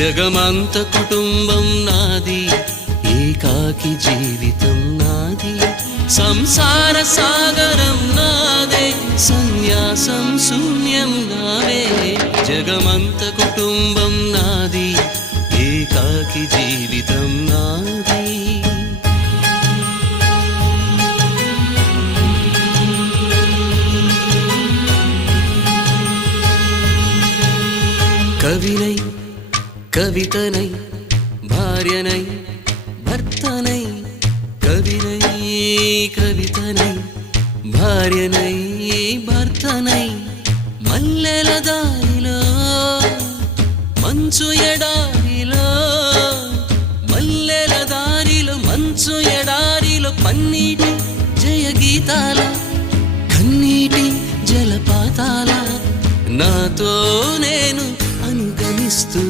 జగమంత కుటుంబం నాది, ఏకాకి జీవితం నాది, సంసార సాగరం నాదే, సన్యాసం శూన్యం నావే. జగమంత కుటుంబం నాది, ఏకాకి జీవితం నాది. కవినై కవితనై భార్యనై భర్తనై, కవినై కవితనై భార్యనై భర్తనై, మల్లెల దారిలో మంచు ఎడారిలో, మల్లెల దారిలో మంచు ఎడారిలో, పన్నీటి జయ గీతాల కన్నీటి జలపాతాల, నాతో నేను అనుగమిస్తూ